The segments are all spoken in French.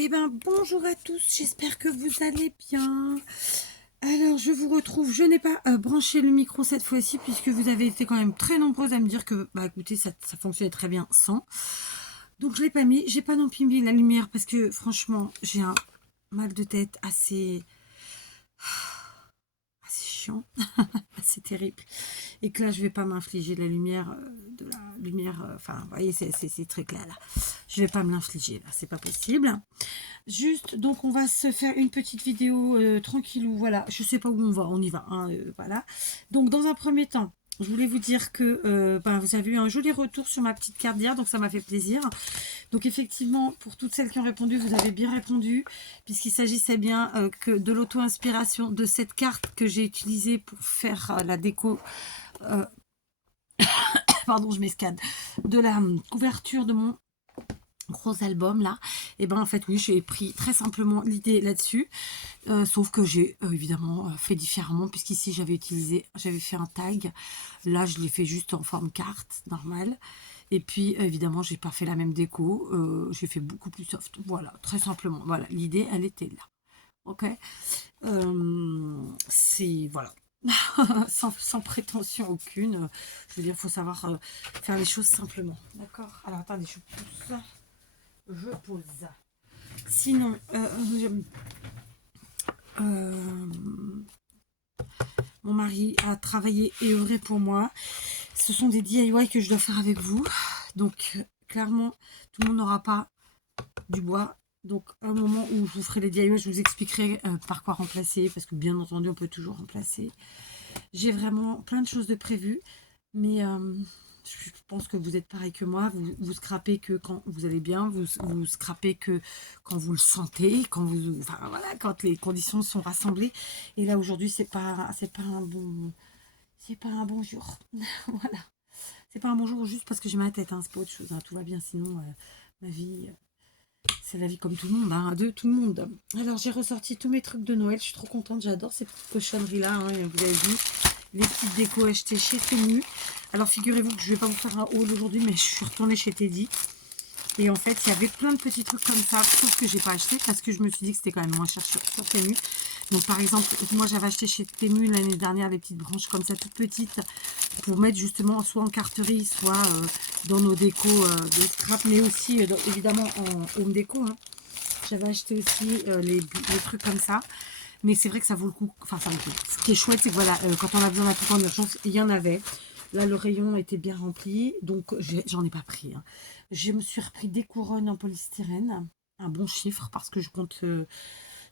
Eh ben bonjour à tous, j'espère que vous allez bien. Alors je vous retrouve, je n'ai pas branché le micro cette fois-ci puisque vous avez été quand même très nombreuses à me dire que bah écoutez ça fonctionnait très bien sans. Donc je l'ai pas mis, j'ai pas non plus mis la lumière parce que franchement j'ai un mal de tête assez chiant, assez terrible. Et que là je vais pas m'infliger la lumière, enfin vous voyez c'est très clair là. Je vais pas me l'infliger là, c'est pas possible. Juste, donc on va se faire une petite vidéo tranquillou, voilà, je sais pas où on y va, hein, voilà. Donc dans un premier temps, je voulais vous dire que vous avez eu un joli retour sur ma petite carte d'hier, donc ça m'a fait plaisir. Donc effectivement, pour toutes celles qui ont répondu, vous avez bien répondu, puisqu'il s'agissait bien que de l'auto-inspiration de cette carte que j'ai utilisée pour faire la déco, pardon je m'escade, de la couverture de mon gros album là. Et ben en fait oui, j'ai pris très simplement l'idée là-dessus, sauf que j'ai évidemment fait différemment, puisqu'ici j'avais fait un tag, là je l'ai fait juste en forme carte normale, et puis évidemment j'ai pas fait la même déco, j'ai fait beaucoup plus soft, voilà, très simplement, voilà, l'idée elle était là, ok. C'est voilà. sans prétention aucune, je veux dire, faut savoir faire les choses simplement, d'accord. Alors attendez, je pose. Sinon, mon mari a travaillé et œuvré pour moi. Ce sont des DIY que je dois faire avec vous. Donc, clairement, tout le monde n'aura pas du bois. Donc, à un moment où je vous ferai les DIY, je vous expliquerai par quoi remplacer. Parce que, bien entendu, on peut toujours remplacer. J'ai vraiment plein de choses de prévues. Mais je pense que vous êtes pareil que moi. Vous scrapez que quand vous allez bien. Vous scrapez que quand vous le sentez. Enfin, voilà, quand les conditions sont rassemblées. Et là, aujourd'hui, c'est pas un bon... C'est pas un bon jour. Voilà. C'est pas un bon jour juste parce que j'ai ma tête. Hein. C'est pas autre chose. Hein. Tout va bien. Sinon, ma vie... c'est la vie comme tout le monde, hein, de tout le monde. Alors, j'ai ressorti tous mes trucs de Noël. Je suis trop contente. J'adore ces petites cochonneries-là. Hein, vous avez vu les petites décos achetées chez Temu. Alors, figurez-vous que je vais pas vous faire un haul aujourd'hui, mais je suis retournée chez Teddy. Et en fait, il y avait plein de petits trucs comme ça, sauf que j'ai pas acheté parce que je me suis dit que c'était quand même moins cher sur Temu. Donc, par exemple, moi, j'avais acheté chez Temu l'année dernière des petites branches comme ça, toutes petites, pour mettre justement soit en carterie, soit dans nos décos de scrap, mais aussi évidemment en home déco. Hein. J'avais acheté aussi les trucs comme ça. Mais c'est vrai que ça vaut le coup. Enfin, ça vaut le coup. Ce qui est chouette, c'est que voilà, quand on a besoin d'un truc en urgence, il y en avait. Là, le rayon était bien rempli, donc j'en ai pas pris. Hein. Je me suis repris des couronnes en polystyrène, un bon chiffre, parce que je compte...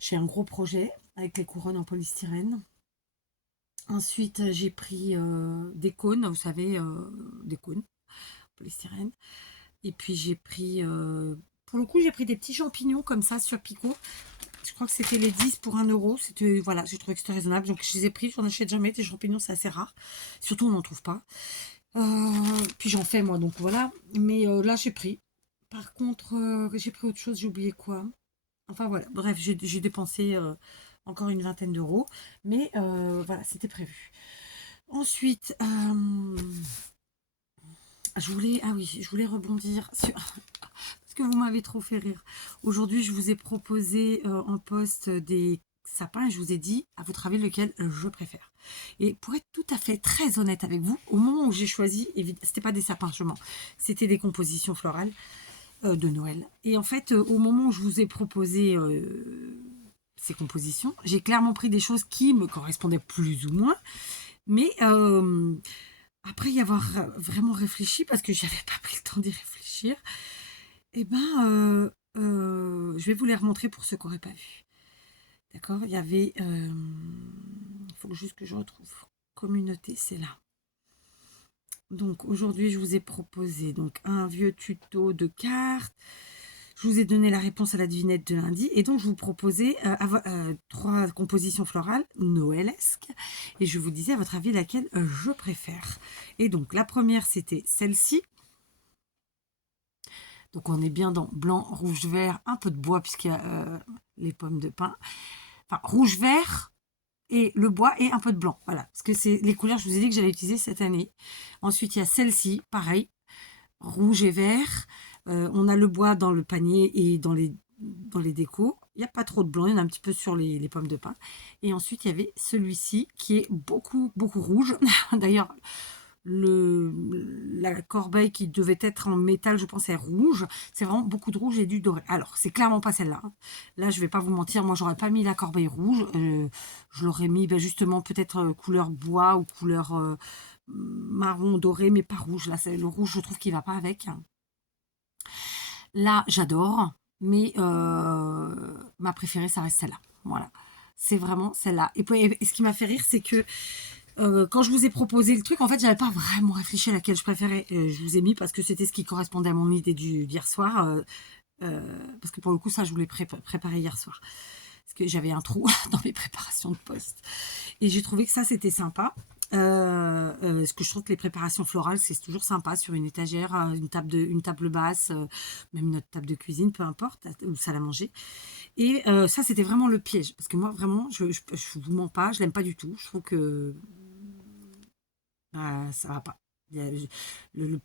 j'ai un gros projet avec les couronnes en polystyrène. Ensuite, j'ai pris des cônes, vous savez, des cônes en polystyrène. Et puis, j'ai pris... pour le coup, j'ai pris des petits champignons comme ça sur Pico. Je crois que c'était les 10 pour 1 €. C'était, voilà, j'ai trouvé que c'était raisonnable. Donc, je les ai pris. J'en achète jamais. Des champignons, c'est assez rare. Surtout, on n'en trouve pas. Puis, j'en fais, moi. Donc, voilà. Mais là, j'ai pris. Par contre, j'ai pris autre chose. J'ai oublié quoi. Enfin, voilà. Bref, j'ai dépensé encore une vingtaine d'euros. Mais voilà, c'était prévu. Ensuite, je voulais rebondir sur... Parce que vous m'avez trop fait rire. Aujourd'hui, je vous ai proposé en poste des sapins et je vous ai dit, à votre avis, lequel je préfère. Et pour être tout à fait très honnête avec vous, au moment où j'ai choisi, c'était pas des sapins, je mens, c'était des compositions florales de Noël. Et en fait, au moment où je vous ai proposé ces compositions, j'ai clairement pris des choses qui me correspondaient plus ou moins, mais après y avoir vraiment réfléchi, parce que j'avais pas pris le temps d'y réfléchir, eh ben, je vais vous les remontrer pour ceux qui n'auraient pas vu. D'accord. Il y avait... il faut juste que je retrouve. Communauté, c'est là. Donc, aujourd'hui, je vous ai proposé donc un vieux tuto de cartes. Je vous ai donné la réponse à la devinette de lundi. Et donc, je vous proposais 3 compositions florales noëlesques. Et je vous disais, à votre avis, laquelle je préfère. Et donc, la première, c'était celle-ci. Donc, on est bien dans blanc, rouge, vert, un peu de bois, puisqu'il y a les pommes de pin. Enfin, rouge, vert et le bois et un peu de blanc. Voilà, parce que c'est les couleurs, je vous ai dit que j'allais utiliser cette année. Ensuite, il y a celle-ci, pareil, rouge et vert. On a le bois dans le panier et dans dans les décos. Il n'y a pas trop de blanc, il y en a un petit peu sur les pommes de pin. Et ensuite, il y avait celui-ci qui est beaucoup, beaucoup rouge. D'ailleurs, la corbeille qui devait être en métal, je pense, est rouge. C'est vraiment beaucoup de rouge et du doré. Alors, c'est clairement pas celle-là. Hein. Là, je vais pas vous mentir, moi, j'aurais pas mis la corbeille rouge. Je l'aurais mis justement peut-être couleur bois ou couleur marron doré, mais pas rouge. Là, le rouge, je trouve qu'il va pas avec. Là, j'adore, mais ma préférée, ça reste celle-là. Voilà. C'est vraiment celle-là. Et ce qui m'a fait rire, c'est que quand je vous ai proposé le truc, en fait, j'avais pas vraiment réfléchi à laquelle je préférais. Je vous ai mis parce que c'était ce qui correspondait à mon idée d'hier soir. Parce que pour le coup, ça, je voulais préparer hier soir. Parce que j'avais un trou dans mes préparations de poste. Et j'ai trouvé que ça, c'était sympa. Parce que je trouve que les préparations florales, c'est toujours sympa sur une étagère, une table basse, même notre table de cuisine, peu importe, ou salle à manger. Et ça, c'était vraiment le piège. Parce que moi, vraiment, je vous mens pas, je l'aime pas du tout. Je trouve que ça va pas. Il y a le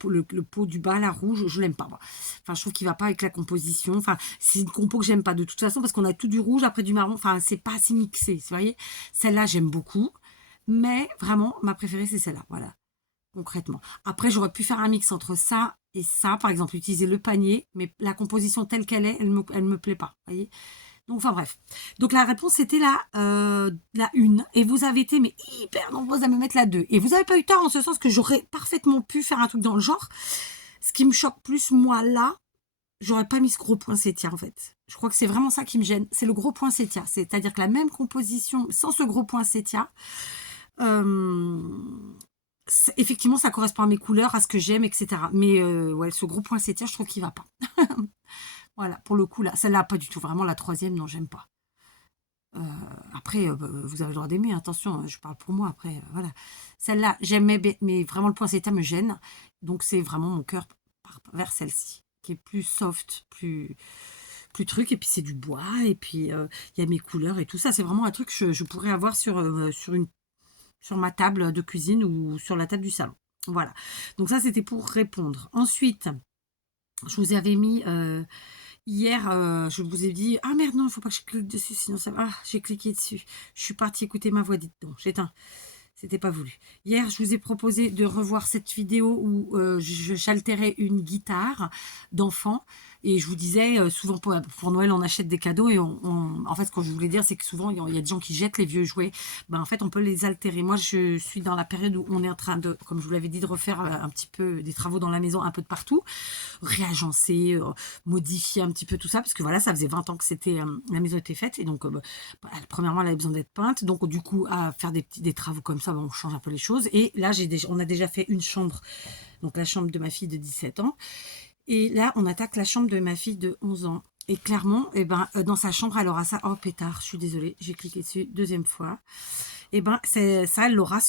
pot du bas, la rouge, je l'aime pas. Moi. Enfin, je trouve qu'il va pas avec la composition. Enfin, c'est une compo que j'aime pas de toute façon parce qu'on a tout du rouge, après du marron. Enfin, c'est pas assez mixé. Vous voyez, celle-là, j'aime beaucoup. Mais vraiment, ma préférée, c'est celle-là. Voilà, concrètement. Après, j'aurais pu faire un mix entre ça et ça. Par exemple, utiliser le panier. Mais la composition telle qu'elle est, elle me plaît pas. Vous voyez. Donc, enfin bref. Donc, la réponse, c'était la 1. Et vous avez été mais hyper nombreuses à me mettre la 2. Et vous n'avez pas eu tort en ce sens que j'aurais parfaitement pu faire un truc dans le genre. Ce qui me choque plus, moi, là, j'aurais pas mis ce gros poinsettia, en fait. Je crois que c'est vraiment ça qui me gêne. C'est le gros poinsettia. C'est-à-dire que la même composition, sans ce gros poinsettia, effectivement, ça correspond à mes couleurs, à ce que j'aime, etc. Mais ouais, ce gros poinsettia, je trouve qu'il va pas. Voilà, pour le coup, là, celle-là, pas du tout. Vraiment, la 3e, non, j'aime pas. Après, vous avez le droit d'aimer, attention, je parle pour moi, après, voilà. Celle-là, j'aimais, mais vraiment, le poinsettia me gêne. Donc, c'est vraiment mon cœur vers celle-ci, qui est plus soft, plus truc. Et puis, c'est du bois, et puis, il y a mes couleurs et tout ça. C'est vraiment un truc que je pourrais avoir sur ma table de cuisine ou sur la table du salon. Voilà. Donc, ça, c'était pour répondre. Ensuite, je vous avais mis... hier, je vous ai dit, ah merde, non, il ne faut pas que je clique dessus, sinon ça va. Ah, j'ai cliqué dessus. Je suis partie écouter ma voix, dites donc. J'éteins. C'était pas voulu. Hier, je vous ai proposé de revoir cette vidéo où j'altérais une guitare d'enfant. Et je vous disais, souvent pour Noël, on achète des cadeaux. Et en fait, ce que je voulais dire, c'est que souvent, il y a des gens qui jettent les vieux jouets. Ben, en fait, on peut les altérer. Moi, je suis dans la période où on est en train de, comme je vous l'avais dit, de refaire un petit peu des travaux dans la maison, un peu de partout. Réagencer, modifier un petit peu tout ça. Parce que voilà, ça faisait 20 ans que la maison était faite. Et donc, premièrement, elle avait besoin d'être peinte. Donc, du coup, à faire des travaux comme ça, on change un peu les choses. Et là, on a déjà fait une chambre, donc la chambre de ma fille de 17 ans. Et là, on attaque la chambre de ma fille de 11 ans. Et clairement, dans sa chambre, elle aura ça. Oh pétard, je suis désolée, j'ai cliqué dessus 2e fois. Et ça, elle l'aura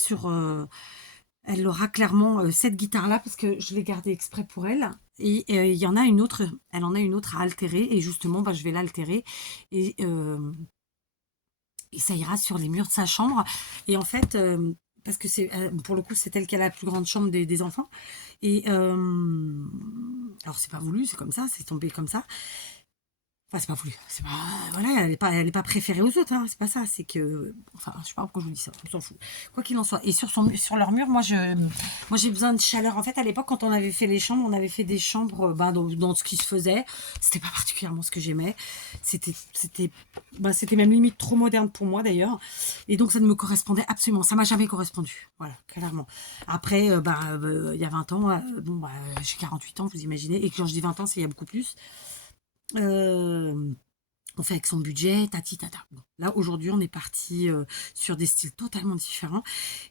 elle aura clairement cette guitare-là, parce que je l'ai gardée exprès pour elle. Et il y en a une autre, elle en a une autre à altérer. Et justement, je vais l'altérer. Et ça ira sur les murs de sa chambre. Et en fait, parce que pour le coup, c'est elle qui a la plus grande chambre des enfants. Et alors, c'est pas voulu, c'est comme ça, c'est tombé comme ça. Enfin, c'est pas voulu. C'est pas, voilà, elle est pas préférée aux autres, hein, c'est pas ça. C'est que, enfin, je sais pas pourquoi je vous dis ça, on s'en fout. Quoi qu'il en soit. Et sur leur mur, moi, j'ai besoin de chaleur. En fait, à l'époque, quand on avait fait les chambres, on avait fait des chambres dans ce qui se faisait. C'était pas particulièrement ce que j'aimais. C'était même limite trop moderne pour moi, d'ailleurs. Et donc, ça ne me correspondait absolument. Ça m'a jamais correspondu. Voilà, clairement. Après, il y a 20 ans, j'ai 48 ans, vous imaginez. Et quand je dis 20 ans, c'est il y a beaucoup plus. On fait avec son budget, tati tata. Bon, là, aujourd'hui, on est parti sur des styles totalement différents.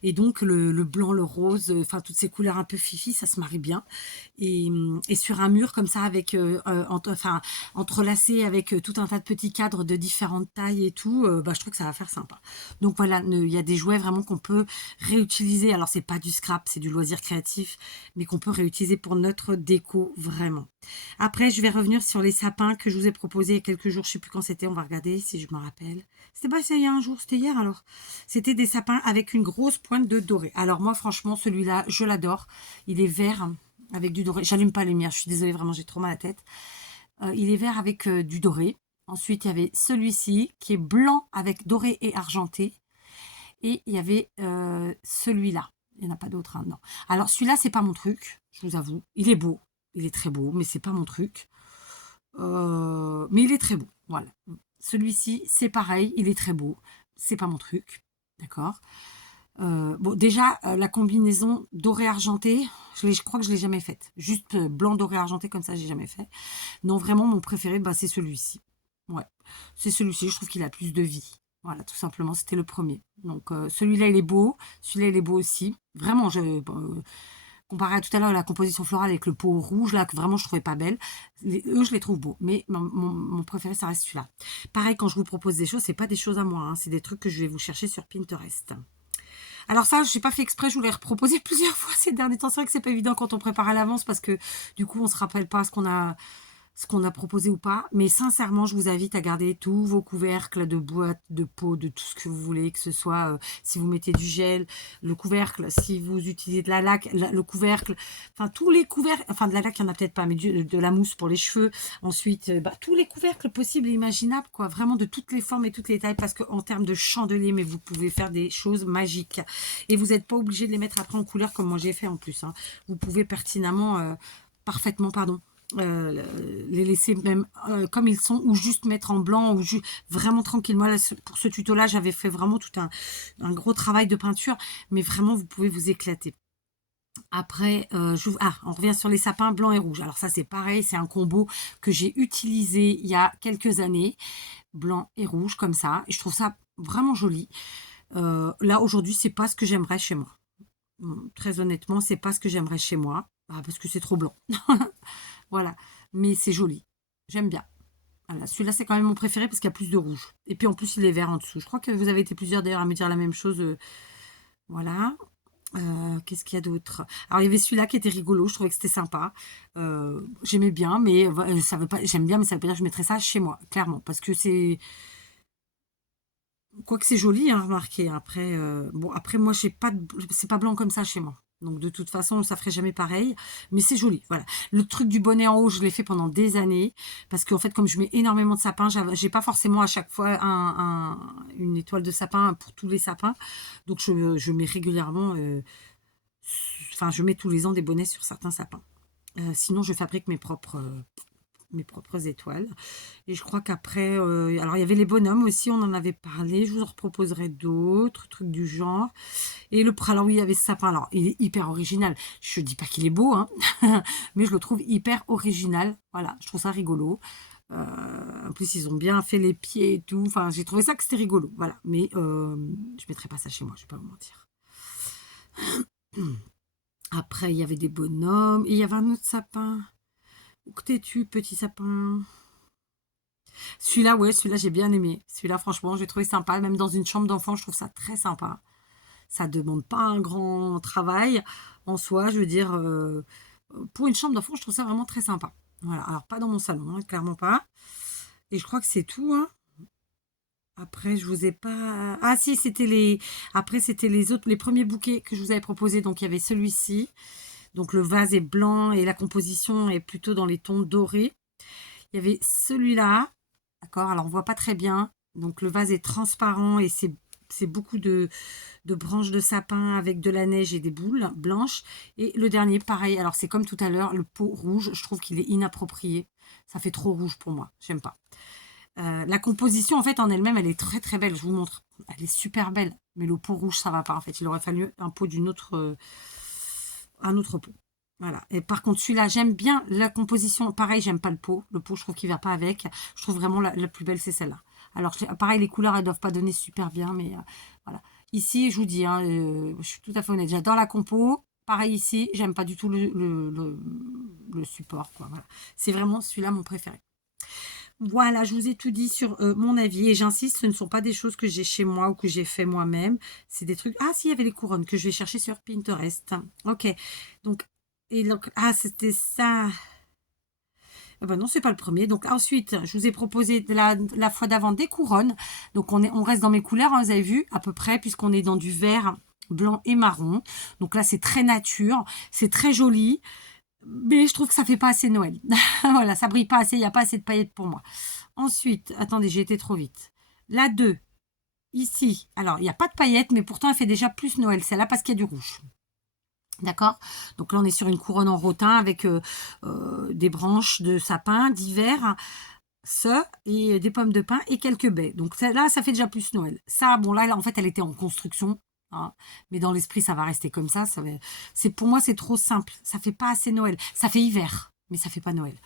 Et donc, le blanc, le rose, enfin, toutes ces couleurs un peu fifi, ça se marie bien. Et sur un mur comme ça, avec entrelacé avec tout un tas de petits cadres de différentes tailles et tout, je trouve que ça va faire sympa. Donc, voilà, il y a des jouets vraiment qu'on peut réutiliser. Alors, c'est pas du scrap, c'est du loisir créatif, mais qu'on peut réutiliser pour notre déco, vraiment. Après, je vais revenir sur les sapins que je vous ai proposés il y a quelques jours. Je ne sais plus quand c'était, on va regarder si je me rappelle. C'était pas il y a un jour, c'était hier alors. C'était des sapins avec une grosse pointe de doré. Alors moi, franchement, celui-là, je l'adore. Il est vert avec du doré. J'allume pas les lumière, je suis désolée, vraiment, j'ai trop mal à la tête. Il est vert avec du doré. Ensuite, il y avait celui-ci qui est blanc avec doré et argenté. Et il y avait celui-là. Il n'y en a pas d'autre, hein, non. Alors, celui-là, c'est pas mon truc, je vous avoue. Il est beau, il est très beau, mais c'est pas mon truc. Mais il est très beau, voilà. Celui-ci, c'est pareil, il est très beau. C'est pas mon truc, d'accord. Bon, déjà, la combinaison doré argenté, je crois que je l'ai jamais faite. Juste blanc doré argenté comme ça, j'ai jamais fait. Non, vraiment, mon préféré, bah, c'est celui-ci. Ouais, c'est celui-ci. Je trouve qu'il a plus de vie. Voilà, tout simplement, c'était le premier. Donc, celui-là, il est beau. Celui-là, il est beau aussi. Vraiment, comparé à tout à l'heure, la composition florale avec le pot rouge, là, que vraiment, je trouvais pas belle. Eux, je les trouve beaux. Mais mon préféré, ça reste celui-là. Pareil, quand je vous propose des choses, c'est pas des choses à moi, hein, c'est des trucs que je vais vous chercher sur Pinterest. Alors ça, je n'ai pas fait exprès, je vous l'ai reproposé plusieurs fois ces derniers temps. C'est vrai que c'est pas évident quand on prépare à l'avance parce que du coup, on se rappelle pas ce qu'on a proposé ou pas. Mais sincèrement, je vous invite à garder tous vos couvercles de boîtes, de pots, de tout ce que vous voulez, que ce soit si vous mettez du gel, le couvercle, si vous utilisez de la laque, le couvercle, enfin tous les couvercles, enfin de la laque, il n'y en a peut-être pas, mais de la mousse pour les cheveux. Ensuite, tous les couvercles possibles et imaginables, quoi, vraiment de toutes les formes et toutes les tailles, parce qu'en termes de chandelier, mais vous pouvez faire des choses magiques. Et vous n'êtes pas obligé de les mettre après en couleur comme moi j'ai fait en plus, hein. Vous pouvez pertinemment, parfaitement, pardon, les laisser même comme ils sont, ou juste mettre en blanc, ou vraiment tranquillement. Là, pour ce tuto là, j'avais fait vraiment tout un gros travail de peinture, mais vraiment vous pouvez vous éclater. Après, on revient sur les sapins blancs et rouges. Alors ça, c'est pareil, c'est un combo que j'ai utilisé il y a quelques années, blanc et rouge comme ça, et je trouve ça vraiment joli. Là aujourd'hui, c'est pas ce que j'aimerais chez moi. Très honnêtement, c'est pas ce que j'aimerais chez moi, parce que c'est trop blanc. Voilà, mais c'est joli. J'aime bien. Voilà, celui-là, c'est quand même mon préféré parce qu'il y a plus de rouge. Et puis en plus, il est vert en dessous. Je crois que vous avez été plusieurs d'ailleurs à me dire la même chose. Voilà. Qu'est-ce qu'il y a d'autre? Alors, il y avait celui-là qui était rigolo. Je trouvais que c'était sympa. J'aimais bien, mais ça veut pas. J'aime bien, mais ça veut pas dire que je mettrais ça chez moi, clairement. Parce que c'est. Quoique c'est joli, hein, remarquez. Après, bon, après, moi, j'ai pas c'est pas blanc comme ça chez moi. Donc, de toute façon, ça ferait jamais pareil. Mais c'est joli, voilà. Le truc du bonnet en haut, je l'ai fait pendant des années. Parce qu'en fait, comme je mets énormément de sapins, j'ai pas forcément à chaque fois une étoile de sapin pour tous les sapins. Donc, je mets régulièrement... Enfin, je mets tous les ans des bonnets sur certains sapins. Sinon, je fabrique mes propres étoiles. Et je crois qu'après, alors il y avait les bonhommes aussi, on en avait parlé, je vous en reproposerai d'autres trucs du genre. Et le alors oui, il y avait ce sapin, alors il est hyper original, je dis pas qu'il est beau, hein, mais je le trouve hyper original, voilà, je trouve ça rigolo. En plus, ils ont bien fait les pieds et tout, enfin, j'ai trouvé ça que c'était rigolo, voilà, mais je mettrai pas ça chez moi, je vais pas vous mentir. Après, il y avait des bonhommes, et il y avait un autre sapin. Où que t'es-tu, petit sapin? Celui-là, ouais, celui-là, j'ai bien aimé. Celui-là, franchement, j'ai trouvé sympa. Même dans une chambre d'enfant, je trouve ça très sympa. Ça demande pas un grand travail en soi. Je veux dire, pour une chambre d'enfant, je trouve ça vraiment très sympa. Voilà. Alors, pas dans mon salon, hein, clairement pas. Et je crois que c'est tout, hein. Après, je vous ai pas... Ah si, c'était les... Après, c'était les autres, les premiers bouquets que je vous avais proposés. Donc, il y avait celui-ci. Donc, le vase est blanc et la composition est plutôt dans les tons dorés. Il y avait celui-là. D'accord, alors on voit pas très bien. Donc le vase est transparent et c'est beaucoup de branches de sapin avec de la neige et des boules blanches. Et le dernier, pareil, alors c'est comme tout à l'heure, le pot rouge, je trouve qu'il est inapproprié. Ça fait trop rouge pour moi, j'aime pas. La composition, en fait, en elle-même, elle est très très belle, je vous montre. Elle est super belle, mais le pot rouge, ça va pas. En fait, il aurait fallu un pot un autre pot. Voilà. Et par contre, celui-là, j'aime bien la composition. Pareil, j'aime pas le pot. Le pot, je trouve qu'il va pas avec. Je trouve vraiment la plus belle, c'est celle-là. Alors, pareil, les couleurs, elles doivent pas donner super bien, mais voilà. Ici, je vous dis, hein, je suis tout à fait honnête, j'adore la compo. Pareil ici, j'aime pas du tout le support, quoi. Voilà. C'est vraiment celui-là mon préféré. Voilà, je vous ai tout dit sur mon avis. Et j'insiste, ce ne sont pas des choses que j'ai chez moi ou que j'ai fait moi-même. C'est des trucs... Ah, si, il y avait les couronnes que je vais chercher sur Pinterest. Ok. Donc, ah, c'était ça. Ah ben non, c'est pas le premier. Donc ensuite, je vous ai proposé la fois d'avant des couronnes. Donc on reste dans mes couleurs, hein, vous avez vu, à peu près, puisqu'on est dans du vert, blanc et marron. Donc là, c'est très nature. C'est très joli. Mais je trouve que ça fait pas assez Noël. Voilà, ça brille pas assez, il n'y a pas assez de paillettes pour moi. Ensuite, attendez, j'ai été trop vite. La 2, ici. Alors, il n'y a pas de paillettes, mais pourtant, elle fait déjà plus Noël, celle-là, parce qu'il y a du rouge. D'accord? Donc là, on est sur une couronne en rotin avec des branches de sapin d'hiver, ça, et des pommes de pin et quelques baies. Donc là, ça fait déjà plus Noël. Ça, bon, là, en fait, elle était en construction. Hein, mais dans l'esprit, ça va rester comme ça. Pour moi, c'est trop simple. Ça fait pas assez Noël. Ça fait hiver, mais ça fait pas Noël.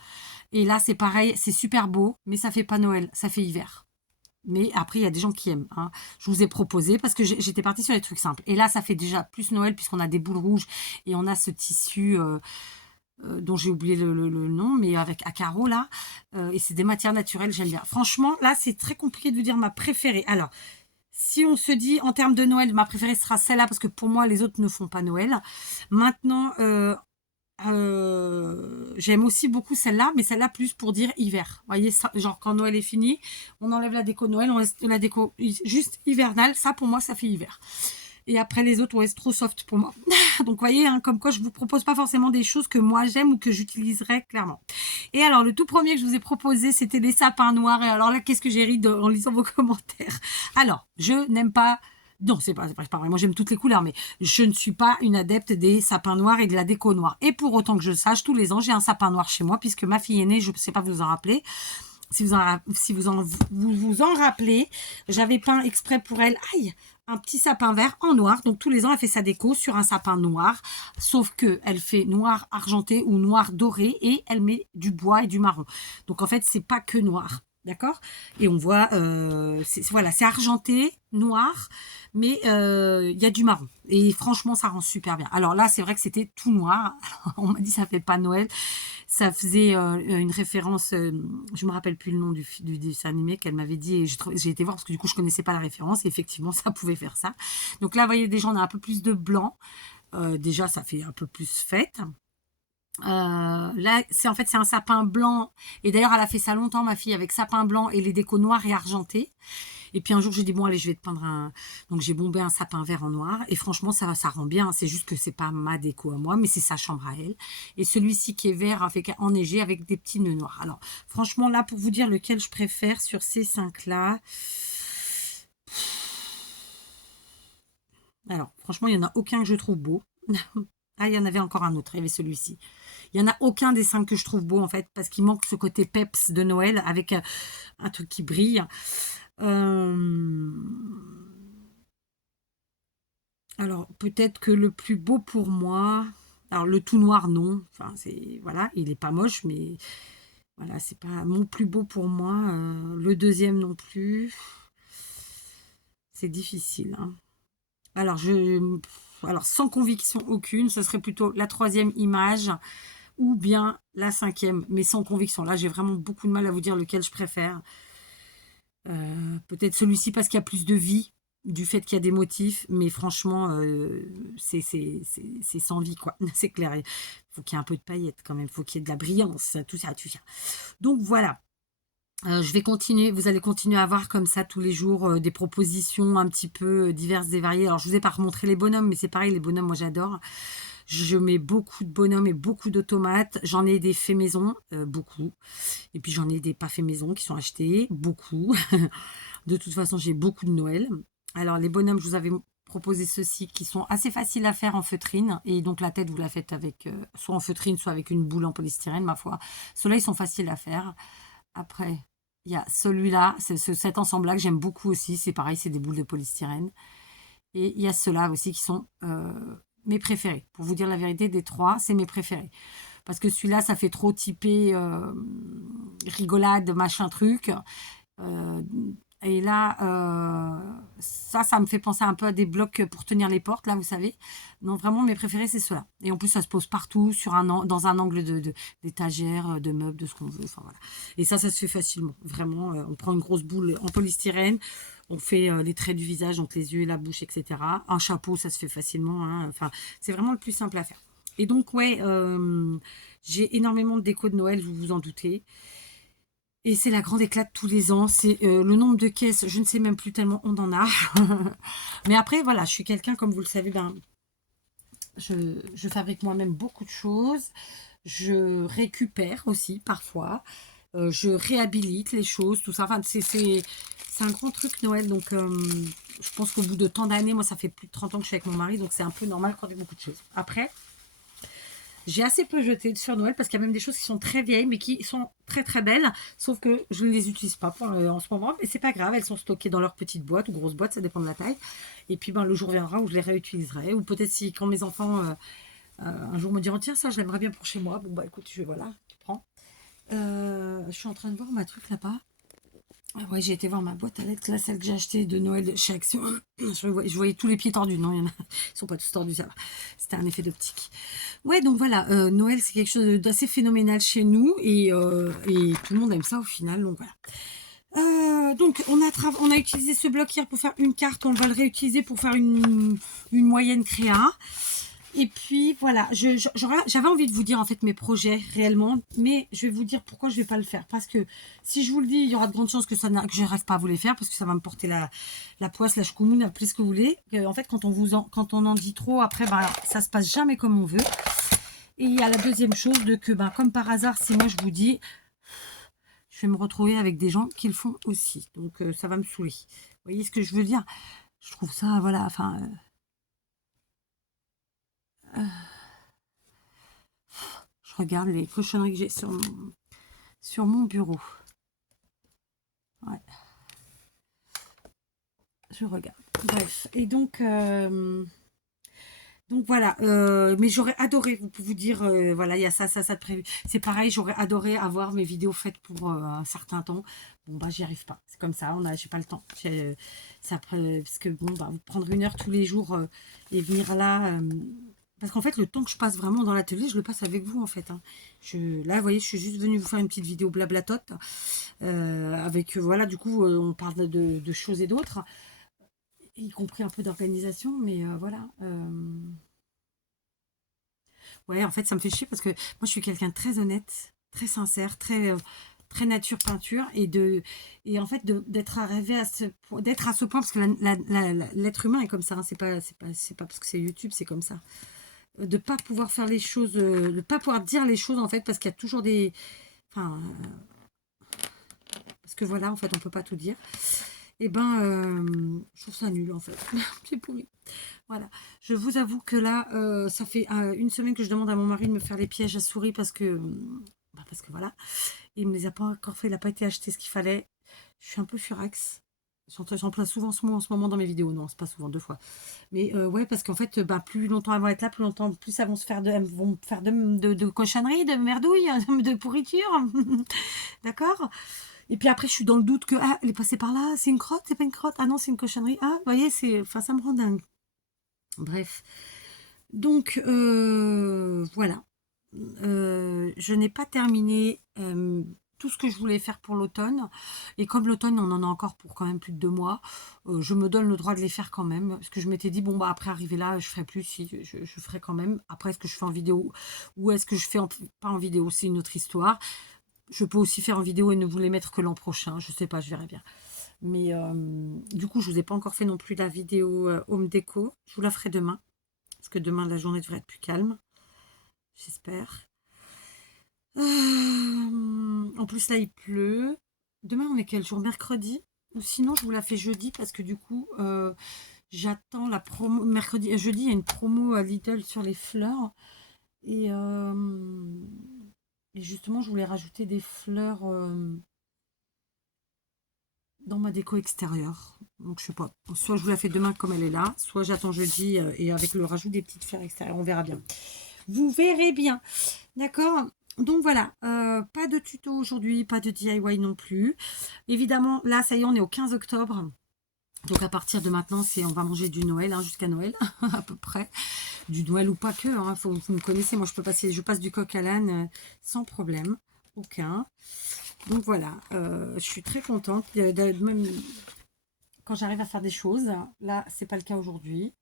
Et là, c'est pareil, c'est super beau, mais ça fait pas Noël, ça fait hiver. Mais après, il y a des gens qui aiment. Hein. Je vous ai proposé parce que j'étais partie sur des trucs simples. Et là, ça fait déjà plus Noël puisqu'on a des boules rouges et on a ce tissu dont j'ai oublié le nom, mais avec à carreaux là. Et c'est des matières naturelles, j'aime bien. Franchement, là, c'est très compliqué de vous dire ma préférée. Alors, si on se dit en termes de Noël, ma préférée sera celle-là parce que pour moi, les autres ne font pas Noël. Maintenant, j'aime aussi beaucoup celle-là, mais celle-là plus pour dire hiver. Vous voyez, ça, genre quand Noël est fini, on enlève la déco Noël, on laisse la déco juste hivernale. Ça, pour moi, ça fait hiver. Et après, les autres, ouais, c'est trop soft pour moi. Donc, vous voyez, hein, comme quoi je vous propose pas forcément des choses que moi j'aime ou que j'utiliserais clairement. Et alors, le tout premier que je vous ai proposé, c'était des sapins noirs. Et alors là, qu'est-ce que j'ai ri en lisant vos commentaires. Alors, je n'aime pas... Non, c'est pas vrai. Moi, j'aime toutes les couleurs, mais je ne suis pas une adepte des sapins noirs et de la déco noire. Et pour autant que je sache, tous les ans, j'ai un sapin noir chez moi, puisque ma fille aînée, je ne sais pas vous en rappeler, si vous en rappelez, j'avais peint exprès pour elle, aïe, un petit sapin vert en noir. Donc tous les ans, elle fait sa déco sur un sapin noir, sauf que elle fait noir argenté ou noir doré et elle met du bois et du marron. Donc en fait, c'est pas que noir. D'accord? Et on voit, voilà, c'est argenté, noir, mais il y a du marron. Et franchement, ça rend super bien. Alors là, c'est vrai que c'était tout noir. On m'a dit ça fait pas Noël. Ça faisait une référence, je me rappelle plus le nom du dessin animé qu'elle m'avait dit. Et j'ai été voir parce que du coup, je connaissais pas la référence. Et effectivement, ça pouvait faire ça. Donc là, vous voyez, déjà, on a un peu plus de blanc. Déjà, ça fait un peu plus fête. Là, en fait, c'est un sapin blanc. Et d'ailleurs, elle a fait ça longtemps, ma fille, avec sapin blanc et les décos noirs et argentés. Et puis un jour, j'ai dit, bon, allez, je vais te peindre un... Donc, j'ai bombé un sapin vert en noir. Et franchement, ça rend bien. C'est juste que c'est pas ma déco à moi, mais c'est sa chambre à elle. Et celui-ci qui est vert, avec enneigé, avec des petits nœuds noirs. Alors, franchement, là, pour vous dire lequel je préfère sur ces 5-là... Alors, franchement, il n'y en a aucun que je trouve beau. Ah, il y en avait encore un autre, il y avait celui-ci. Il n'y en a aucun des 5 que je trouve beau, en fait, parce qu'il manque ce côté peps de Noël, avec un truc qui brille. Alors, peut-être que le plus beau pour moi... Alors, le tout noir, non. Enfin, voilà, il n'est pas moche, mais... Voilà, c'est pas mon plus beau pour moi. Le deuxième non plus. C'est difficile, hein. Alors, sans conviction aucune, ce serait plutôt la 3e image ou bien la 5e, mais sans conviction. Là, j'ai vraiment beaucoup de mal à vous dire lequel je préfère. Peut-être celui-ci parce qu'il y a plus de vie, du fait qu'il y a des motifs, mais franchement, c'est sans vie, quoi. C'est clair. Il faut qu'il y ait un peu de paillettes quand même, il faut qu'il y ait de la brillance, tout ça, tout ça. Donc voilà. Je vais continuer, vous allez continuer à avoir comme ça tous les jours des propositions un petit peu diverses et variées. Alors, je vous ai pas remontré les bonhommes, mais c'est pareil, les bonhommes, moi j'adore. Je mets beaucoup de bonhommes et beaucoup d'automates. J'en ai des faits maison, beaucoup. Et puis j'en ai des pas faits maison qui sont achetés, beaucoup. De toute façon, j'ai beaucoup de Noël. Alors, les bonhommes, je vous avais proposé ceux-ci qui sont assez faciles à faire en feutrine. Et donc, la tête, vous la faites avec soit en feutrine, soit avec une boule en polystyrène, ma foi. Ceux-là, ils sont faciles à faire. Après, il y a celui-là, cet ensemble-là que j'aime beaucoup aussi. C'est pareil, c'est des boules de polystyrène. Et il y a ceux-là aussi qui sont mes préférés. Pour vous dire la vérité, des 3, c'est mes préférés. Parce que celui-là, ça fait trop typé rigolade, machin truc. Et là, ça me fait penser un peu à des blocs pour tenir les portes, là, vous savez. Non, vraiment, mes préférés, c'est ceux-là. Et en plus, ça se pose partout, dans un angle d'étagère, de meubles, de ce qu'on veut. Enfin, voilà. Et ça se fait facilement. Vraiment, on prend une grosse boule en polystyrène, on fait les traits du visage, donc les yeux et la bouche, etc. Un chapeau, ça se fait facilement. Hein. Enfin, c'est vraiment le plus simple à faire. Et donc, ouais, j'ai énormément de déco de Noël, vous vous en doutez. Et c'est la grande éclate tous les ans. C'est le nombre de caisses, je ne sais même plus tellement on en a. Mais après, voilà, je suis quelqu'un, comme vous le savez, je fabrique moi-même beaucoup de choses. Je récupère aussi parfois. je réhabilite les choses, tout ça. Enfin, c'est un grand truc Noël, donc je pense qu'au bout de tant d'années, moi ça fait plus de 30 ans que je suis avec mon mari, donc c'est un peu normal qu'on ait beaucoup de choses. Après, j'ai assez peu jeté sur Noël parce qu'il y a même des choses qui sont très vieilles mais qui sont très très belles. Sauf que je ne les utilise pas en ce moment. Mais c'est pas grave, elles sont stockées dans leur petite boîte ou grosse boîte, ça dépend de la taille. Et puis ben, le jour viendra où je les réutiliserai. Ou peut-être si quand mes enfants un jour me diront tiens ça je l'aimerais bien pour chez moi. Bon bah écoute, voilà, tu prends. Je suis en train de voir ma truc là-bas. Ah ouais, j'ai été voir ma boîte à lettres, là, celle que j'ai achetée de Noël chez Action. Je voyais tous les pieds tordus. Non, ils sont pas tous tordus, ça va. C'était un effet d'optique. Ouais, donc voilà, Noël, c'est quelque chose d'assez phénoménal chez nous et tout le monde aime ça au final. Donc voilà. Donc on a utilisé ce bloc hier pour faire une carte. On va le réutiliser pour faire une moyenne créa. Et puis voilà, j'avais envie de vous dire en fait mes projets réellement, mais je vais vous dire pourquoi je vais pas le faire. Parce que si je vous le dis, il y aura de grandes chances que je n'arrive pas à vous les faire parce que ça va me porter la poisse, la choucoumoune, appelez ce que vous voulez. En fait, quand on en dit trop, après, ben, ça se passe jamais comme on veut. Et il y a la deuxième chose de que, ben, comme par hasard, si moi je vous dis, je vais me retrouver avec des gens qui le font aussi. Donc ça va me saouler. Vous voyez ce que je veux dire? Je trouve ça, voilà, enfin... je regarde les cochonneries que j'ai sur mon bureau. Ouais. Je regarde. Bref. Et donc voilà. Mais j'aurais adoré vous dire, voilà, il y a ça de prévu. C'est pareil, j'aurais adoré avoir mes vidéos faites pour un certain temps. Bon, bah, j'y arrive pas. C'est comme ça, j'ai pas le temps. Parce que, bon, bah, vous prendre une heure tous les jours et venir là... parce qu'en fait, le temps que je passe vraiment dans l'atelier, je le passe avec vous, en fait. Hein. Là, vous voyez, je suis juste venue vous faire une petite vidéo blablatote. Avec, voilà, du coup, on parle de choses et d'autres. Y compris un peu d'organisation, mais voilà. Ouais, en fait, ça me fait chier parce que moi, je suis quelqu'un de très honnête, très sincère, très nature peinture et en fait d'être arrivé d'être à ce point parce que l'être humain est comme ça, hein, c'est pas parce que c'est YouTube, c'est comme ça. De pas pouvoir faire les choses, de pas pouvoir dire les choses en fait parce qu'il y a toujours des, enfin, parce que voilà, en fait, on peut pas tout dire. Et ben, je trouve ça nul en fait. C'est pourri. Voilà. Je vous avoue que là, ça fait une semaine que je demande à mon mari de me faire les pièges à souris parce que voilà. Il me les a pas encore fait, il n'a pas été acheté ce qu'il fallait. Je suis un peu furax. J'emploie souvent ce mot en ce moment dans mes vidéos. Non, c'est pas souvent, 2 fois. Mais ouais, parce qu'en fait, bah, plus longtemps elles vont être là, plus longtemps, plus elles vont elles vont faire de cochonneries, de merdouilles, de pourriture. D'accord. Et puis après, je suis dans le doute que, ah, elle est passée par là, c'est une crotte, c'est pas une crotte. Ah non, c'est une cochonnerie. Ah, vous voyez, enfin, ça me rend dingue. Bref. Donc, voilà. Je n'ai pas terminé tout ce que je voulais faire pour l'automne. Et comme l'automne, on en a encore pour quand même plus de 2 mois, je me donne le droit de les faire quand même. Parce que je m'étais dit, bon, bah après arriver là, je ferai plus, si, je ferai quand même. Après, est-ce que je fais en vidéo ou est-ce que je fais pas en vidéo? C'est une autre histoire. Je peux aussi faire en vidéo et ne vous les mettre que l'an prochain. Je sais pas, je verrai bien. Mais du coup, je vous ai pas encore fait non plus la vidéo home déco. Je vous la ferai demain. Parce que demain, la journée devrait être plus calme. J'espère. En plus, là, il pleut. Demain, on est quel jour? Mercredi? Ou sinon, je vous la fais jeudi parce que du coup, j'attends la promo. Mercredi, jeudi, il y a une promo à Lidl sur les fleurs. Et justement, je voulais rajouter des fleurs dans ma déco extérieure. Donc, je sais pas. Soit je vous la fais demain comme elle est là, soit j'attends jeudi et avec le rajout des petites fleurs extérieures. On verra bien. Vous verrez bien. D'accord? Donc voilà, pas de tuto aujourd'hui, pas de DIY non plus. Évidemment, là, ça y est, on est au 15 octobre. Donc à partir de maintenant, on va manger du Noël, hein, jusqu'à Noël, à peu près. Du Noël ou pas que, hein, vous me connaissez, moi je passe du coq à l'âne sans problème, aucun. Donc voilà, je suis très contente, même quand j'arrive à faire des choses. Là, c'est pas le cas aujourd'hui.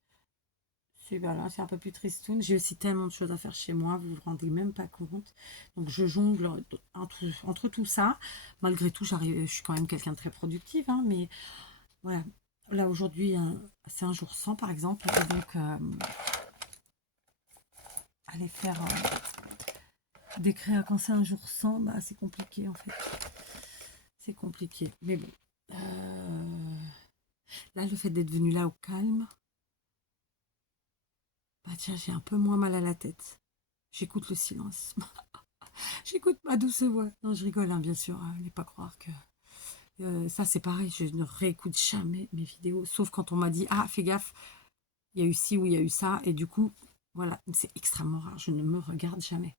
Voilà, c'est un peu plus tristoun. J'ai aussi tellement de choses à faire chez moi, vous vous rendez même pas compte. Donc je jongle entre tout ça. Malgré tout, je suis quand même quelqu'un de très productif, hein, mais voilà. Là aujourd'hui, c'est un jour sans par exemple. Et donc, aller faire d'écrire quand c'est un jour sans, bah c'est compliqué en fait. C'est compliqué. Mais bon. Là, le fait d'être venu là au calme, bah tiens, j'ai un peu moins mal à la tête. J'écoute le silence. J'écoute ma douce voix. Non, je rigole, hein, bien sûr. Hein, ne pas croire que... ça, c'est pareil. Je ne réécoute jamais mes vidéos. Sauf quand on m'a dit, ah, fais gaffe, il y a eu ci ou il y a eu ça. Et du coup, voilà, c'est extrêmement rare. Je ne me regarde jamais.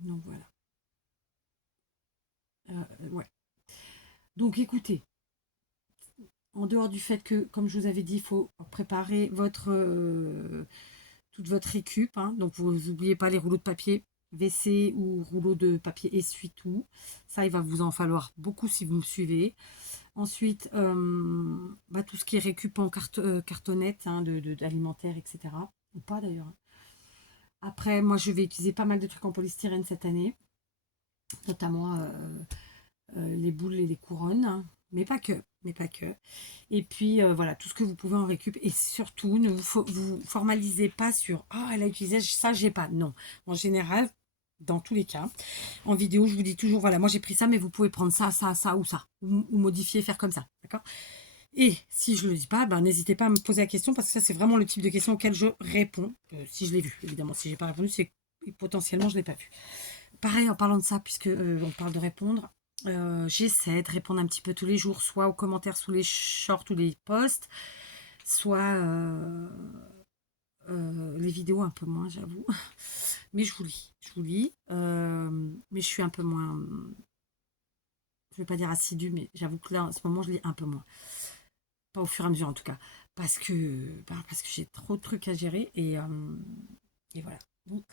Donc, voilà. Ouais. Donc, écoutez. En dehors du fait que, comme je vous avais dit, il faut préparer toute votre récup. Hein. Donc, vous n'oubliez pas les rouleaux de papier WC ou rouleaux de papier essuie-tout. Ça, il va vous en falloir beaucoup si vous me suivez. Ensuite, tout ce qui est récup en cartonnette, hein, alimentaire, etc. Ou pas d'ailleurs. Hein. Après, moi, je vais utiliser pas mal de trucs en polystyrène cette année. Notamment les boules et les couronnes. Hein. Mais pas que. Et puis, voilà, tout ce que vous pouvez en récup. Et surtout, ne vous formalisez pas sur « Ah, elle a utilisé ça, j'ai pas ». Non. En général, dans tous les cas, en vidéo, je vous dis toujours « Voilà, moi j'ai pris ça, mais vous pouvez prendre ça, ça, ça ou ça. » Ou modifier, faire comme ça. D'accord ? Et si je ne le dis pas, n'hésitez pas à me poser la question parce que ça, c'est vraiment le type de question auquel je réponds. Si je l'ai vu, évidemment. Si je n'ai pas répondu, c'est que potentiellement, je ne l'ai pas vu. Pareil, en parlant de ça, puisque on parle de répondre, j'essaie de répondre un petit peu tous les jours, soit aux commentaires sous les shorts ou les posts, soit les vidéos un peu moins, j'avoue. Mais je vous lis, mais je suis un peu moins, je ne vais pas dire assidue, mais j'avoue que là, en ce moment, je lis un peu moins. Pas au fur et à mesure, en tout cas. Parce que j'ai trop de trucs à gérer, et voilà. Donc...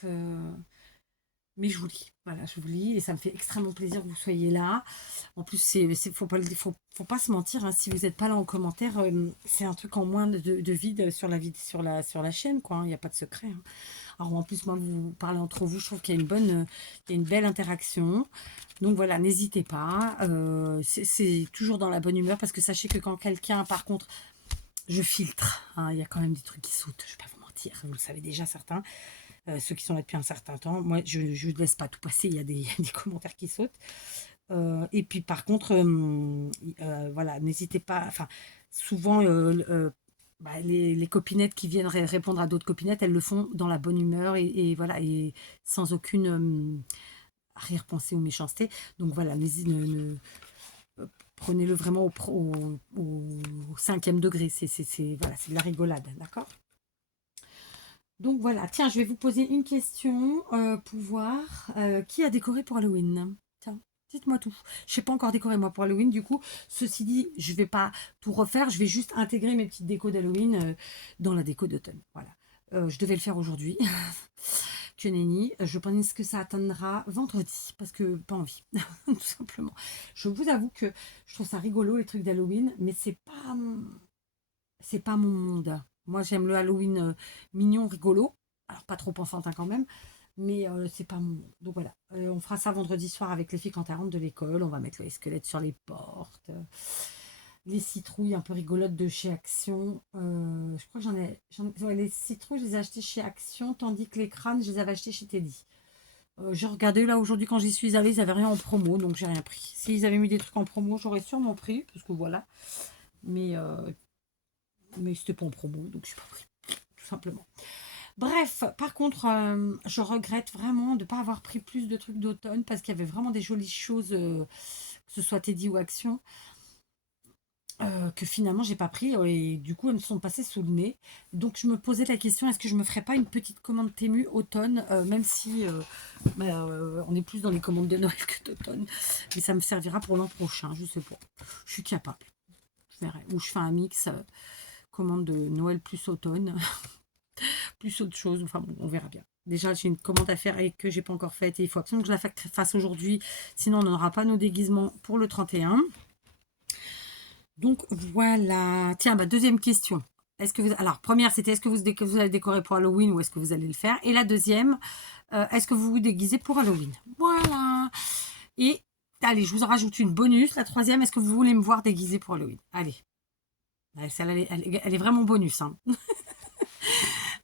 mais je vous lis, voilà, je vous lis et ça me fait extrêmement plaisir que vous soyez là. En plus, faut pas se mentir, hein, si vous n'êtes pas là en commentaire, c'est un truc en moins de vide sur la chaîne, quoi. Il n'y a pas de secret. Hein. Alors en plus, moi, vous parlez entre vous, je trouve qu'il y a une belle interaction. Donc voilà, n'hésitez pas. C'est toujours dans la bonne humeur parce que sachez que quand quelqu'un, par contre, je filtre. Hein, il y a quand même des trucs qui sautent, je ne vais pas vous mentir, vous le savez déjà certains. Ceux qui sont là depuis un certain temps. Moi, je ne laisse pas tout passer, il y a des commentaires qui sautent. Et puis, par contre, voilà, n'hésitez pas... Enfin, souvent, les copinettes qui viennent répondre à d'autres copinettes, elles le font dans la bonne humeur et voilà, et sans aucune arrière-pensée ou méchanceté. Donc, voilà, prenez-le vraiment au 5e degré. Voilà, c'est de la rigolade, d'accord ? Donc voilà, tiens, je vais vous poser une question pour voir qui a décoré pour Halloween. Tiens, dites-moi tout. Je ne sais pas encore décorer moi pour Halloween, du coup, ceci dit, je ne vais pas tout refaire, je vais juste intégrer mes petites décos d'Halloween dans la déco d'automne. Voilà. Je devais le faire aujourd'hui. Que nenni. Je pense que ça attendra vendredi, parce que pas envie, tout simplement. Je vous avoue que je trouve ça rigolo, les trucs d'Halloween, mais c'est pas mon monde. Moi, j'aime le Halloween mignon, rigolo. Alors, pas trop enfantin quand même. Mais c'est pas mon monde. Donc voilà. On fera ça vendredi soir avec les filles quand elles rentrent de l'école. On va mettre les squelettes sur les portes. Les citrouilles un peu rigolotes de chez Action. Je crois que ouais, les citrouilles, je les ai achetées chez Action. Tandis que les crânes, je les avais achetés chez Teddy. J'ai regardé là aujourd'hui quand j'y suis allée. Ils n'avaient rien en promo. Donc, j'ai rien pris. S'ils avaient mis des trucs en promo, j'aurais sûrement pris. Parce que voilà. Mais c'était pas en promo, donc je suis pas pris, tout simplement. Bref, par contre, je regrette vraiment de ne pas avoir pris plus de trucs d'automne parce qu'il y avait vraiment des jolies choses, que ce soit Teddy ou Action, que finalement j'ai pas pris et du coup elles me sont passées sous le nez. Donc je me posais la question, est-ce que je me ferais pas une petite commande Temu automne, même si on est plus dans les commandes de Noël que d'automne, mais ça me servira pour l'an prochain, je sais pas. Je suis capable, je verrai. Ou je fais un mix. Commande de Noël plus automne, plus autre chose, enfin bon, on verra bien. Déjà, j'ai une commande à faire et que j'ai pas encore faite et il faut absolument que je la fasse aujourd'hui, sinon on n'aura pas nos déguisements pour le 31. Donc voilà. Tiens, deuxième question. Alors, première, c'était est-ce que vous allez décorer pour Halloween ou est-ce que vous allez le faire? Et la deuxième, est-ce que vous vous déguisez pour Halloween? Voilà. Et allez, je vous en rajoute une bonus. La troisième, est-ce que vous voulez me voir déguisée pour Halloween? Allez. Elle est vraiment bonus. Hein.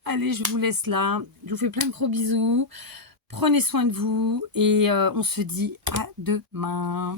Allez, je vous laisse là. Je vous fais plein de gros bisous. Prenez soin de vous et on se dit à demain.